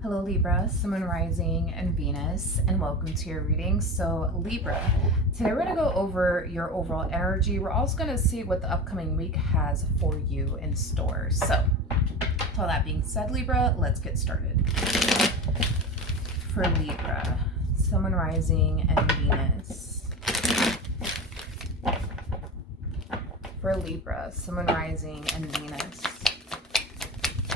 Hello Libra, Sun, Moon, Rising, and Venus, and welcome to your reading. So Libra, today we're going to go over your overall energy. We're also going to see what the upcoming week has for you in store. So, with all that being said, Libra, let's get started. For Libra, Sun, Moon, Rising, and Venus. For Libra, Sun, Moon, Rising, and Venus.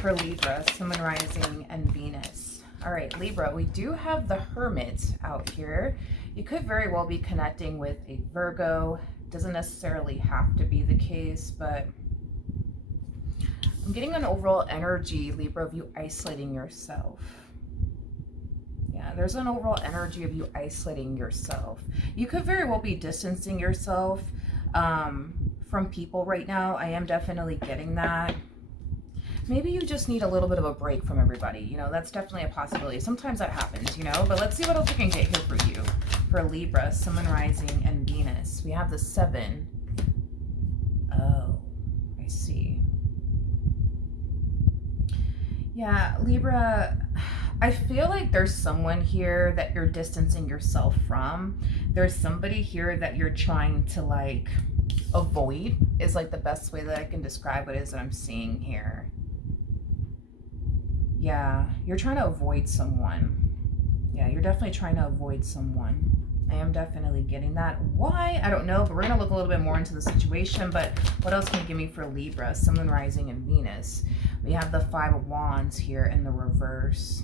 For Libra, Sun, Moon, Rising, and Venus. All right, Libra, we do have the Hermit out here. You could very well be connecting with a Virgo. Doesn't necessarily have to be the case, but I'm getting an overall energy, Libra, of you isolating yourself. Yeah, there's an overall energy of you isolating yourself. You could very well be distancing yourself from people right now. I am definitely getting that. Maybe you just need a little bit of a break from everybody. You know, that's definitely a possibility. Sometimes that happens, you know, but let's see what else we can get here for you. For Libra, Sun, Moon, Rising, and Venus. We have the 7. Oh, I see. Yeah, Libra, I feel like there's someone here that you're distancing yourself from. There's somebody here that you're trying to like avoid is like the best way that I can describe what it is that I'm seeing here. Yeah, you're trying to avoid someone. Yeah, you're definitely trying to avoid someone. I am definitely getting that. Why? I don't know, but we're going to look a little bit more into the situation. But what else can you give me for Libra, Sun, Moon, Rising, and Venus? We have the 5 of Wands here in the reverse.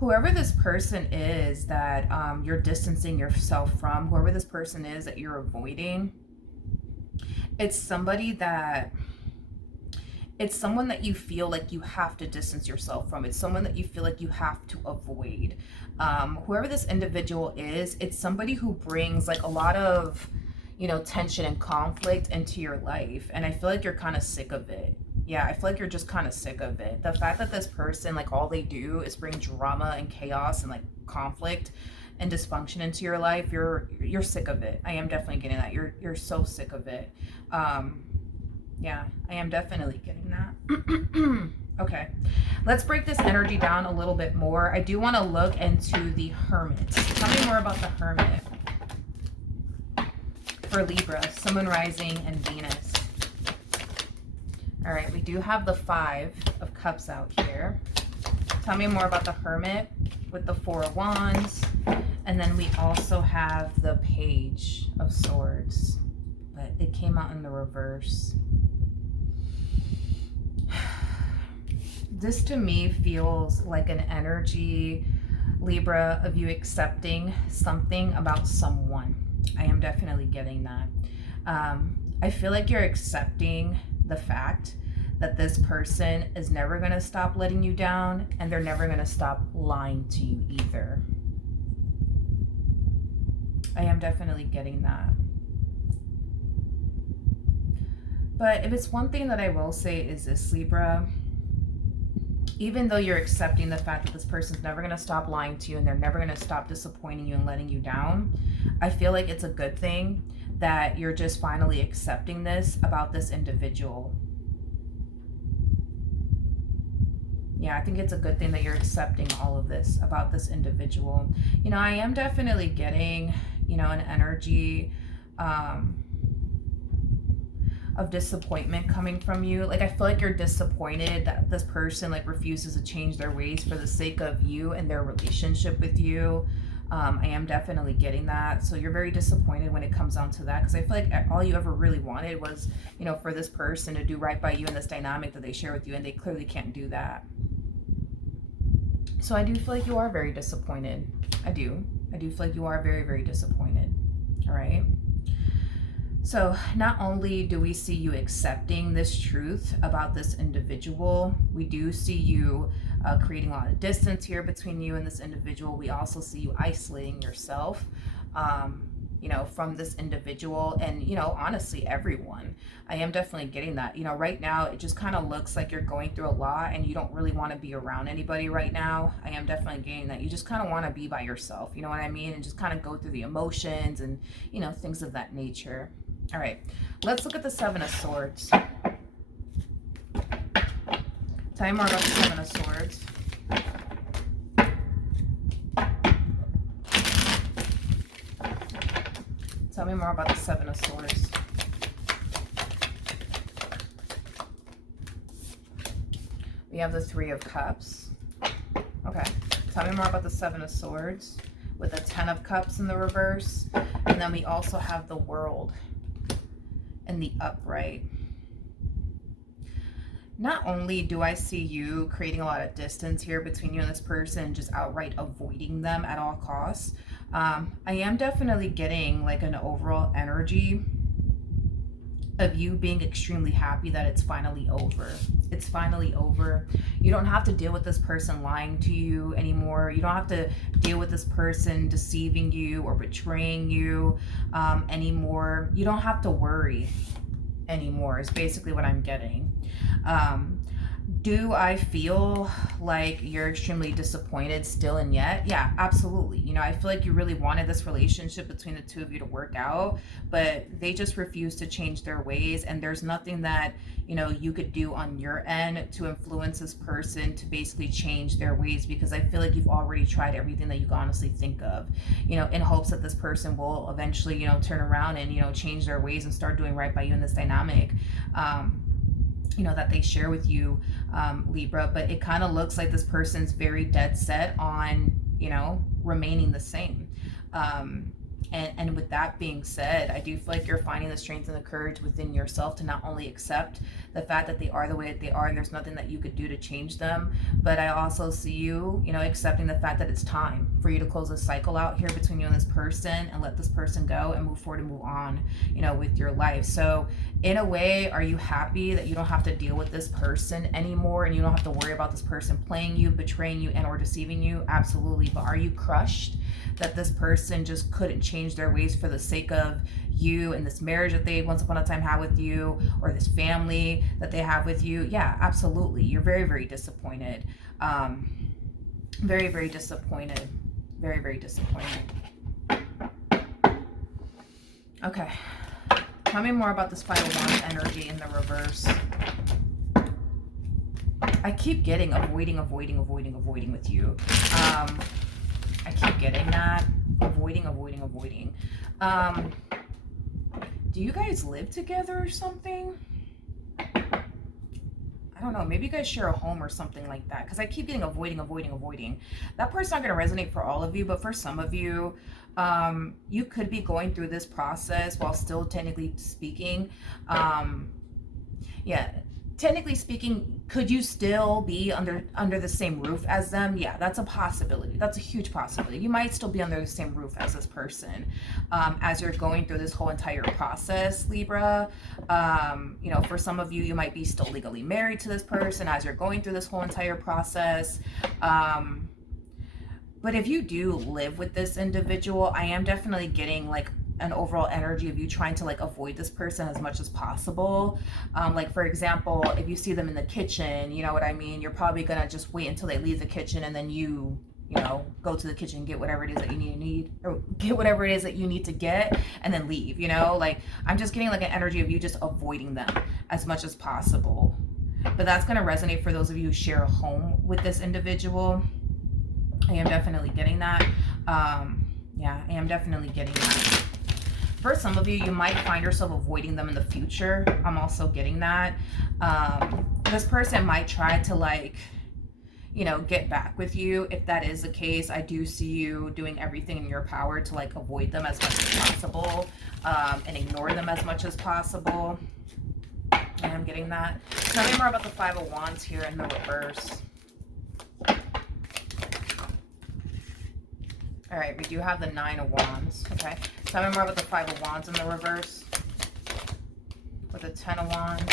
Whoever this person is that you're distancing yourself from, whoever this person is that you're avoiding, it's somebody that... It's someone that you feel like you have to distance yourself from. It's someone that you feel like you have to avoid. Whoever this individual is, it's somebody who brings like a lot of, you know, tension and conflict into your life. And I feel like you're kind of sick of it. Yeah, I feel like you're just kind of sick of it. The fact that this person, like all they do is bring drama and chaos and like conflict and dysfunction into your life, you're sick of it. I am definitely getting that. You're so sick of it. Yeah, I am definitely getting that. Okay, let's break this energy down a little bit more. I do want to look into the Hermit. Tell me more about the Hermit. For Libra, Sun, Moon, Rising, and Venus. All right, we do have the 5 of Cups out here. Tell me more about the Hermit with the 4 of Wands. And then we also have the Page of Swords. But it came out in the reverse. This to me feels like an energy, Libra, of you accepting something about someone. I am definitely getting that. I feel like you're accepting the fact that this person is never going to stop letting you down, and they're never going to stop lying to you either. I am definitely getting that. But if it's one thing that I will say is this, Libra, even though you're accepting the fact that this person's never going to stop lying to you and they're never going to stop disappointing you and letting you down, I feel like it's a good thing that you're just finally accepting this about this individual. Yeah, I think it's a good thing that you're accepting all of this about this individual. You know, I am definitely getting, you know, an energy of disappointment coming from you. Like, I feel like you're disappointed that this person like refuses to change their ways for the sake of you and their relationship with you. I am definitely getting that. So you're very disappointed when it comes down to that, because I feel like all you ever really wanted was, you know, for this person to do right by you in this dynamic that they share with you, and they clearly can't do that. So I do feel like you are very disappointed. I do feel like you are very, very disappointed. All right. So not only do we see you accepting this truth about this individual, we do see you creating a lot of distance here between you and this individual. We also see you isolating yourself, you know, from this individual and, you know, honestly, everyone. I am definitely getting that. You know, right now, it just kind of looks like you're going through a lot and you don't really want to be around anybody right now. I am definitely getting that. You just kind of want to be by yourself, you know what I mean? And just kind of go through the emotions and, you know, things of that nature. All right, let's look at the 7 of Swords. Tell me more about the Seven of Swords. Tell me more about the Seven of Swords. We have the Three of Cups. Okay. Tell me more about the Seven of Swords with the Ten of Cups in the reverse. And then we also have the World in the upright. Not only do I see you creating a lot of distance here between you and this person, just outright avoiding them at all costs, I am definitely getting like an overall energy of you being extremely happy that it's finally over. It's finally over. You don't have to deal with this person lying to you anymore. You don't have to deal with this person deceiving you or betraying you anymore. You don't have to worry anymore is basically what I'm getting. Do I feel like you're extremely disappointed still and yet? Yeah, absolutely. You know, I feel like you really wanted this relationship between the two of you to work out, but they just refuse to change their ways. And there's nothing that, you know, you could do on your end to influence this person to basically change their ways, because I feel like you've already tried everything that you can honestly think of, you know, in hopes that this person will eventually, you know, turn around and, you know, change their ways and start doing right by you in this dynamic. You know, that they share with you, Libra, but it kind of looks like this person's very dead set on, you know, remaining the same. And with that being said, I do feel like you're finding the strength and the courage within yourself to not only accept the fact that they are the way that they are and there's nothing that you could do to change them, but I also see you, you know, accepting the fact that it's time for you to close a cycle out here between you and this person and let this person go and move forward and move on, you know, with your life. So in a way, are you happy that you don't have to deal with this person anymore and you don't have to worry about this person playing you, betraying you, and or deceiving you? Absolutely. But are you crushed that this person just couldn't change their ways for the sake of you and this marriage that they once upon a time had with you, or this family that they have with you? Yeah, absolutely. You're very, very disappointed. Very, very disappointed. Very, very disappointed. Okay. Tell me more about this Five of Wands energy in the reverse. I keep getting avoiding with you. I keep getting that. Avoiding. Do you guys live together or something? I don't know. Maybe you guys share a home or something like that. Because I keep getting avoiding. That part's not going to resonate for all of you, but for some of you, you could be going through this process while still technically speaking. Yeah. Technically speaking, could you still be under the same roof as them? Yeah, that's a possibility. That's a huge possibility. You might still be under the same roof as this person as you're going through this whole entire process, Libra. You know, for some of you, you might be still legally married to this person as you're going through this whole entire process. But if you do live with this individual, I am definitely getting like an overall energy of you trying to like avoid this person as much as possible. Like for example, if you see them in the kitchen, you know what I mean? You're probably gonna just wait until they leave the kitchen and then you know, go to the kitchen, get whatever it is that you need, or get whatever it is that you need to get and then leave, you know? Like I'm just getting like an energy of you just avoiding them as much as possible. But that's gonna resonate for those of you who share a home with this individual. I am definitely getting that. Yeah, I am definitely getting that. For some of you, you might find yourself avoiding them in the future. I'm also getting that. This person might try to like, you know, get back with you. If that is the case, I do see you doing everything in your power to like avoid them as much as possible and ignore them as much as possible. I am getting that. Tell me more about the Five of Wands here in the reverse. All right, we do have the Nine of Wands. Okay, tell me more about the Five of Wands in the reverse. With the Ten of Wands.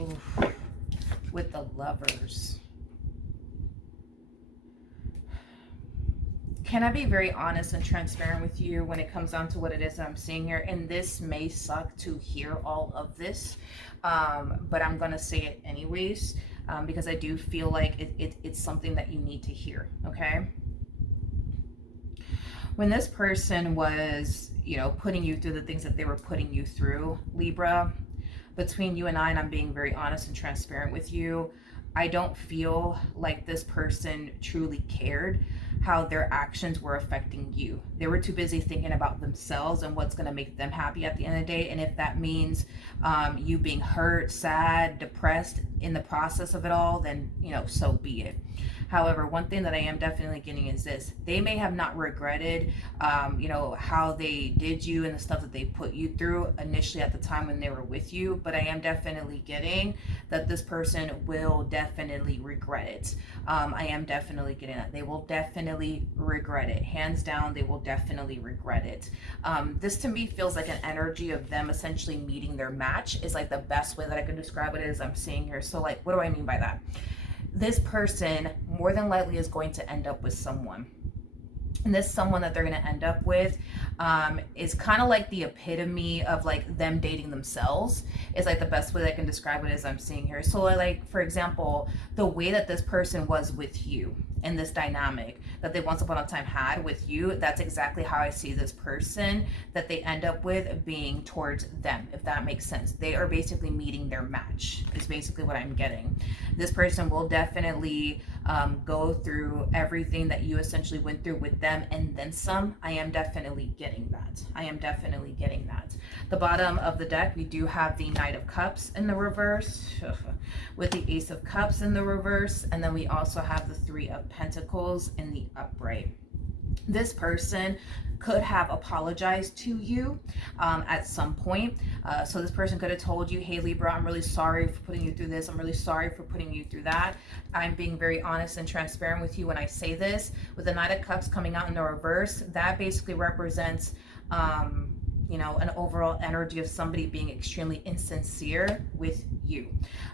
Oof. With the Lovers. Can I be very honest and transparent with you when it comes down to what it is that I'm seeing here? And this may suck to hear all of this, but I'm going to say it anyways, because I do feel like it's something that you need to hear, okay? When this person was, you know, putting you through the things that they were putting you through, Libra, between you and I'm being very honest and transparent with you, I don't feel like this person truly cared how their actions were affecting you. They were too busy thinking about themselves and what's going to make them happy at the end of the day. And if that means you being hurt, sad, depressed in the process of it all, then, you know, so be it. However, one thing that I am definitely getting is this: they may have not regretted, you know, how they did you and the stuff that they put you through initially at the time when they were with you. But I am definitely getting that this person will definitely regret it. I am definitely getting that. They will definitely regret it. Hands down, they will definitely regret it. This to me feels like an energy of them essentially meeting their match is like the best way that I can describe it as I'm seeing here. So like, what do I mean by that? This person more than likely is going to end up with someone. And this someone that they're going to end up with is kind of like the epitome of like them dating themselves, is like the best way that I can describe it as I'm seeing here. So like, for example, the way that this person was with you and this dynamic that they once upon a time had with you, that's exactly how I see this person that they end up with being towards them, if that makes sense. They are basically meeting their match is basically what I'm getting. This person will definitely go through everything that you essentially went through with them and then some. I am definitely getting that. I am definitely getting that. The bottom of the deck, we do have the Knight of Cups in the reverse with the Ace of Cups in the reverse, and then we also have the Three of Pentacles in the upright. This person could have apologized to you at some point. So this person could have told you, hey Libra, I'm really sorry for putting you through this. I'm really sorry for putting you through that. I'm being very honest and transparent with you when I say this. With the Knight of Cups coming out in the reverse, that basically represents you know, an overall energy of somebody being extremely insincere with you.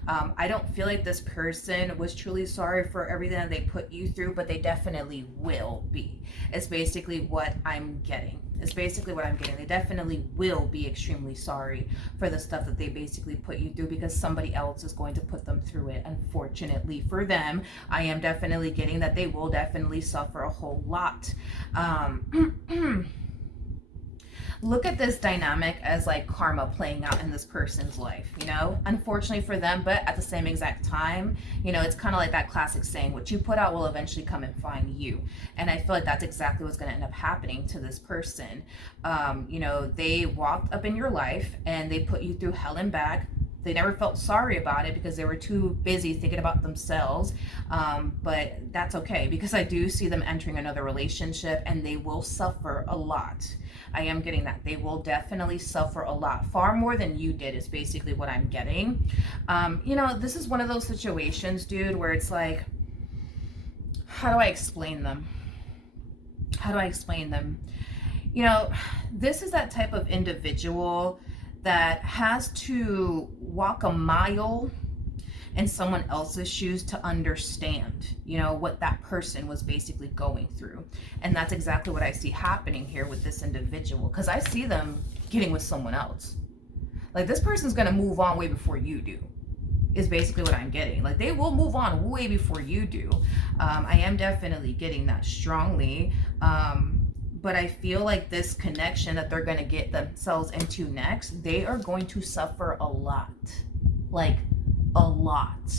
I don't feel like this person was truly sorry for everything that they put you through, but they definitely will be. It's basically what I'm getting. It's basically what I'm getting. They definitely will be extremely sorry for the stuff that they basically put you through, because somebody else is going to put them through it. Unfortunately for them, I am definitely getting that they will definitely suffer a whole lot. Look at this dynamic as like karma playing out in this person's life, you know, unfortunately for them, but at the same exact time, you know, it's kind of like that classic saying, what you put out will eventually come and find you. And I feel like that's exactly what's going to end up happening to this person. You know, they walked up in your life and they put you through hell and back. They never felt sorry about it because they were too busy thinking about themselves. But that's okay, because I do see them entering another relationship and they will suffer a lot. I am getting that. They will definitely suffer a lot. Far more than you did is basically what I'm getting. You know, this is one of those situations, dude, where it's like, how do I explain them? How do I explain them? You know, this is that type of individual that has to walk a mile in someone else's shoes to understand, you know, what that person was basically going through. And that's exactly what I see happening here with this individual, because I see them getting with someone else. Like, this person's going to move on way before you do, is basically what I'm getting. Like, they will move on way before you do. I am definitely getting that strongly. But I feel like this connection that they're going to get themselves into next, they are going to suffer a lot. Like, a lot.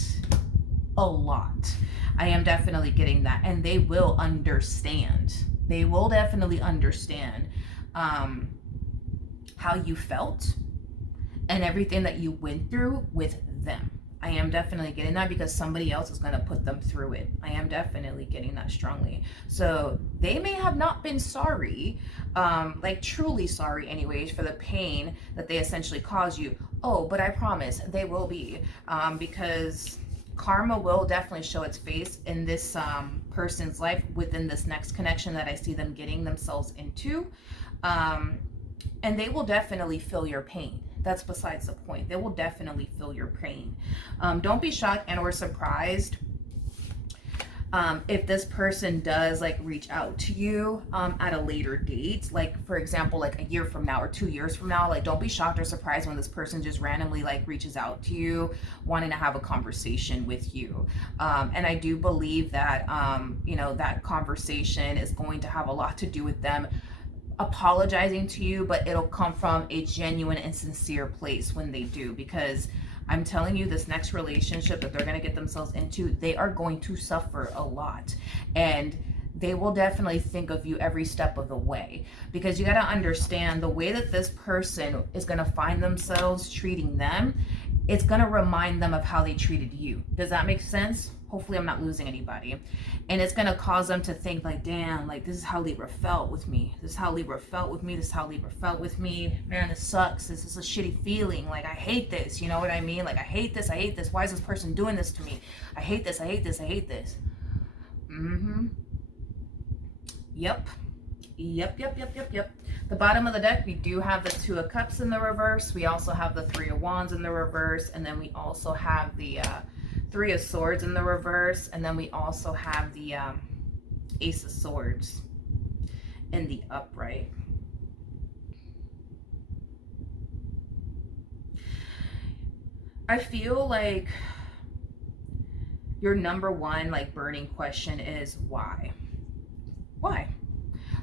I am definitely getting that. And they will understand. They will definitely understand how you felt and everything that you went through with them. I am definitely getting that, because somebody else is going to put them through it. I am definitely getting that strongly. So they may have not been sorry, like truly sorry anyways, for the pain that they essentially caused you. Oh, but I promise they will be, because karma will definitely show its face in this person's life within this next connection that I see them getting themselves into. And they will definitely feel your pain. That's besides the point. They will definitely feel your pain. Don't be shocked and or surprised if this person does like reach out to you at a later date, like for example, like a year from now or 2 years from now. Like, don't be shocked or surprised when this person just randomly like reaches out to you wanting to have a conversation with you. And I do believe that you know, that conversation is going to have a lot to do with them apologizing to you, but it'll come from a genuine and sincere place when they do, because I'm telling you, this next relationship that they're going to get themselves into, they are going to suffer a lot. And they will definitely think of you every step of the way, because you got to understand the way that this person is going to find themselves treating them, it's going to remind them of how they treated you. Does that make sense? Hopefully I'm not losing anybody. And it's going to cause them to think like, damn, like this is how Libra felt with me. This is how Libra felt with me. This is how Libra felt with me. Man, this sucks. This is a shitty feeling. Like, I hate this. You know what I mean? Like, I hate this. I hate this. Why is this person doing this to me? I hate this. I hate this. I hate this. Yep. The bottom of the deck, we do have the Two of Cups in the reverse. We also have the Three of Wands in the reverse. And then we also have the Three of Swords in the reverse. And then we also have the Ace of Swords in the upright. I feel like your number one, like, burning question is why? Why?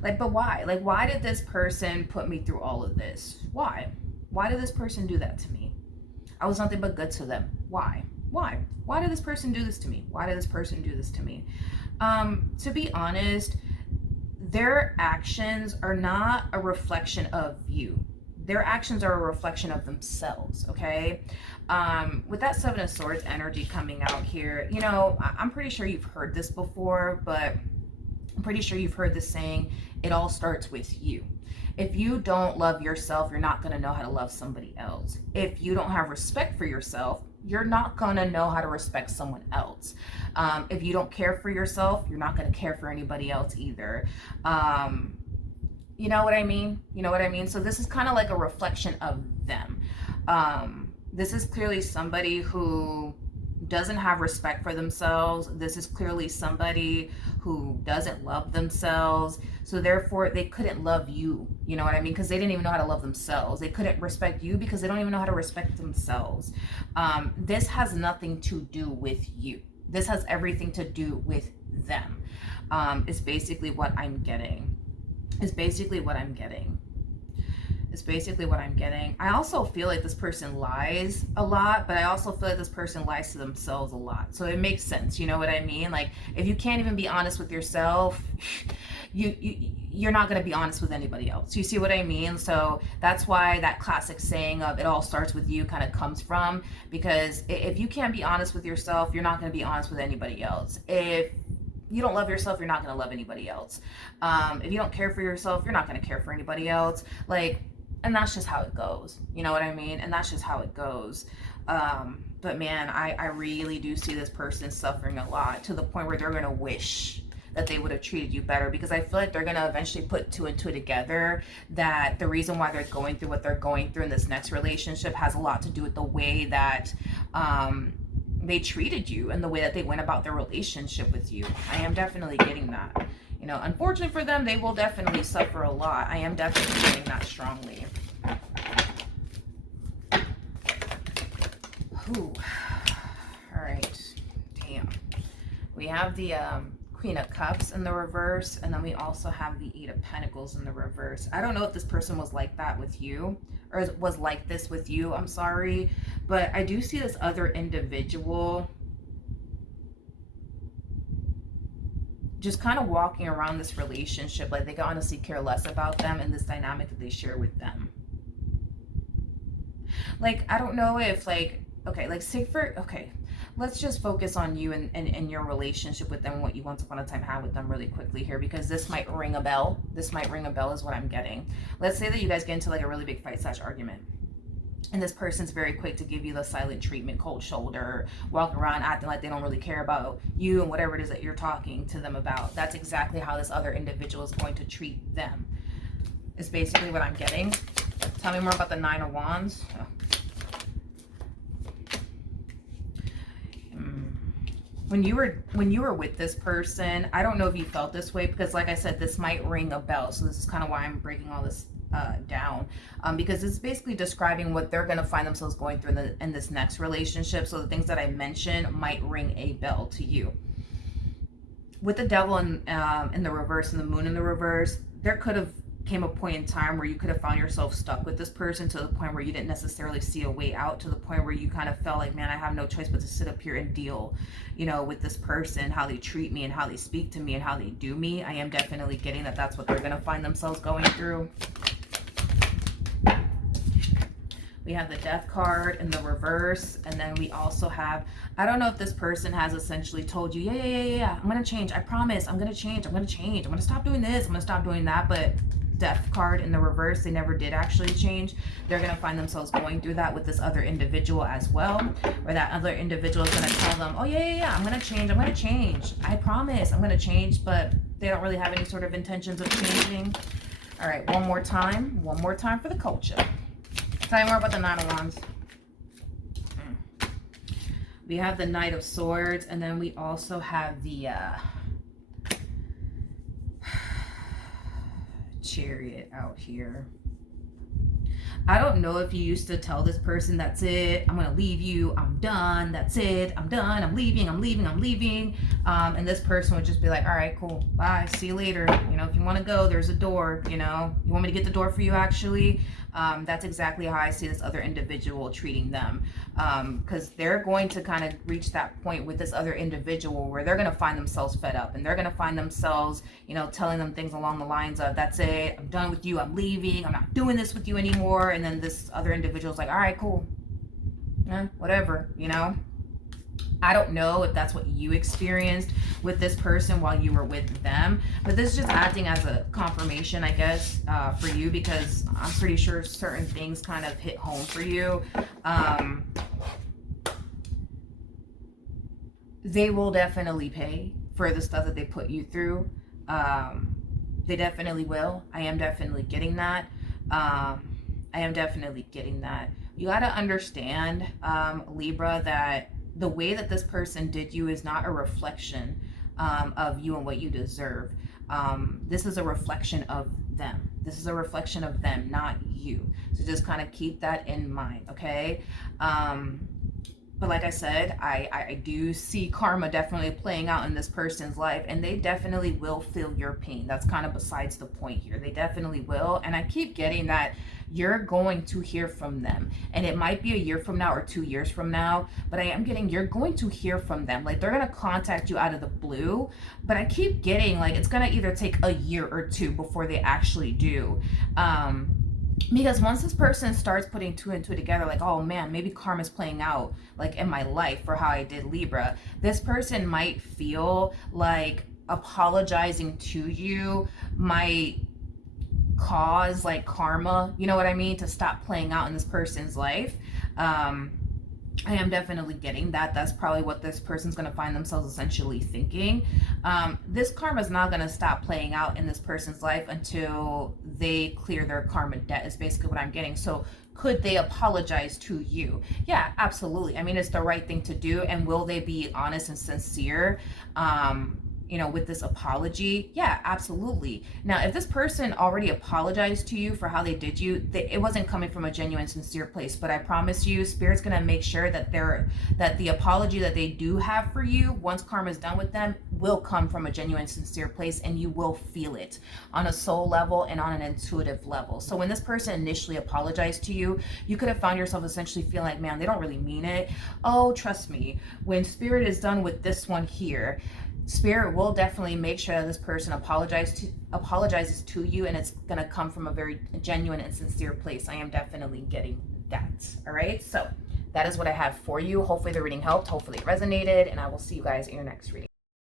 Like, but why? Like, why did this person put me through all of this? Why? Why did this person do that to me? I was nothing but good to them. Why? Why? Why did this person do this to me? Why did this person do this to me? To be honest, their actions are not a reflection of you. Their actions are a reflection of themselves, okay? With that Seven of Swords energy coming out here, you know, I'm pretty sure you've heard this before, but I'm pretty sure you've heard this saying, it all starts with you. If you don't love yourself, you're not going to know how to love somebody else. If you don't have respect for yourself, you're not going to know how to respect someone else. If you don't care for yourself, you're not going to care for anybody else either. You know what I mean? You know what I mean? So this is kind of like a reflection of them. This is clearly somebody who doesn't have respect for themselves. This is clearly somebody who doesn't love themselves. So therefore they couldn't love you. You know what I mean? Because they didn't even know how to love themselves. They couldn't respect you because they don't even know how to respect themselves. This has nothing to do with you. This has everything to do with them. It's basically what I'm getting. It's basically what I'm getting. It's basically what I'm getting. I also feel like this person lies a lot, but I also feel like this person lies to themselves a lot. So it makes sense. You know what I mean? Like, if you can't even be honest with yourself, you're not going to be honest with anybody else. You see what I mean? So that's why that classic saying of it all starts with you kind of comes from, because if you can't be honest with yourself, you're not going to be honest with anybody else. If you don't love yourself, you're not going to love anybody else. If you don't care for yourself, you're not going to care for anybody else. Like, and that's just how it goes. You know what I mean? And that's just how it goes. But man, I really do see this person suffering a lot, to the point where they're going to wish that they would have treated you better, because I feel like they're going to eventually put two and two together, that the reason why they're going through what they're going through in this next relationship has a lot to do with the way that they treated you and the way that they went about their relationship with you. I am definitely getting that. You know, unfortunately for them, they will definitely suffer a lot. I am definitely getting that strongly. Ooh. All right. Damn. We have the Queen of Cups in the reverse, and then we also have the Eight of Pentacles in the reverse. I don't know if this person was like that with you, or was like this with you. I'm sorry. But I do see this other individual just kind of walking around this relationship like they can honestly care less about them and this dynamic that they share with them. Like, I don't know if, like, okay, like, say for, okay, let's just focus on you and your relationship with them and what you once upon a time had with them really quickly here, because this might ring a bell. This might ring a bell is what I'm getting. Let's say that you guys get into like a really big fight / argument, and this person's very quick to give you the silent treatment, cold shoulder, walking around acting like they don't really care about you and whatever it is that you're talking to them about. That's exactly how this other individual is going to treat them. It's basically what I'm getting. Tell me more about the Nine of Wands. Oh. When you were with this person, I don't know if you felt this way, because like I said, this might ring a bell. So this is kind of why I'm breaking all this down, because it's basically describing what they're going to find themselves going through in this next relationship. So the things that I mentioned might ring a bell to you. With the Devil in the reverse and the Moon in the reverse, there could have came a point in time where you could have found yourself stuck with this person to the point where you didn't necessarily see a way out, to the point where you kind of felt like, man, I have no choice but to sit up here and deal, you know, with this person, how they treat me and how they speak to me and how they do me. I am definitely getting that that's what they're going to find themselves going through. We have the Death card in the reverse, and then we also have, I don't know if this person has essentially told you, yeah, I'm going to change. I promise. I'm going to change. I'm going to change. I'm going to stop doing this. I'm going to stop doing that. But Death card in the reverse, they never did actually change. They're going to find themselves going through that with this other individual as well, where that other individual is going to tell them, oh, yeah, I'm going to change. I'm going to change. I promise I'm going to change, but they don't really have any sort of intentions of changing. All right, one more time for the culture. Tell me more about the Nine of Wands. We have the Knight of Swords, and then we also have the Chariot out here. I don't know if you used to tell this person, that's it, I'm gonna leave you, I'm done, that's it, I'm done, I'm leaving. And this person would just be like, all right, cool, bye, see you later. You know, if you want to go, there's a door, you know, you want me to get the door for you actually? That's exactly how I see this other individual treating them. Because they're going to kind of reach that point with this other individual where they're going to find themselves fed up, and they're going to find themselves, you know, telling them things along the lines of, that's it, I'm done with you, I'm leaving, I'm not doing this with you anymore. And then this other individual's like, all right, cool, whatever, you know. I don't know if that's what you experienced with this person while you were with them, but this is just acting as a confirmation, I guess, for you, because I'm pretty sure certain things kind of hit home for you. They will definitely pay for the stuff that they put you through. They definitely will. I am definitely getting that. You got to understand, Libra, that the way that this person did you is not a reflection of you and what you deserve. This is a reflection of them. This is a reflection of them, not you. So just kind of keep that in mind, okay? But like I said, I do see karma definitely playing out in this person's life, and they definitely will feel your pain. That's kind of besides the point here. They definitely will. And I keep getting that you're going to hear from them. And it might be a year from now or 2 years from now, but I am getting you're going to hear from them. Like, they're going to contact you out of the blue, but I keep getting like it's going to either take a year or two before they actually do. Because once this person starts putting two and two together, like, oh man, maybe karma's playing out like in my life for how I did Libra, this person might feel like apologizing to you might cause like karma, you know what I mean, to stop playing out in this person's life. I am definitely getting that. That's probably what this person's going to find themselves essentially thinking. This karma is not going to stop playing out in this person's life until they clear their karma debt, is basically what I'm getting. So could they apologize to you? Yeah, absolutely. I mean, it's the right thing to do. And will they be honest and sincere, you know, with this apology? Yeah, absolutely. Now, if this person already apologized to you for how they did you, it wasn't coming from a genuine, sincere place. But I promise you, Spirit's going to make sure that the apology that they do have for you, once karma is done with them, will come from a genuine, sincere place, and you will feel it on a soul level and on an intuitive level. So when this person initially apologized to you, you could have found yourself essentially feeling like, man, they don't really mean it. Oh, trust me, when Spirit is done with this one here, Spirit will definitely make sure that this person apologizes to you, and it's going to come from a very genuine and sincere place. I am definitely getting that. All right, so that is what I have for you. Hopefully the reading helped. Hopefully it resonated, and I will see you guys in your next reading.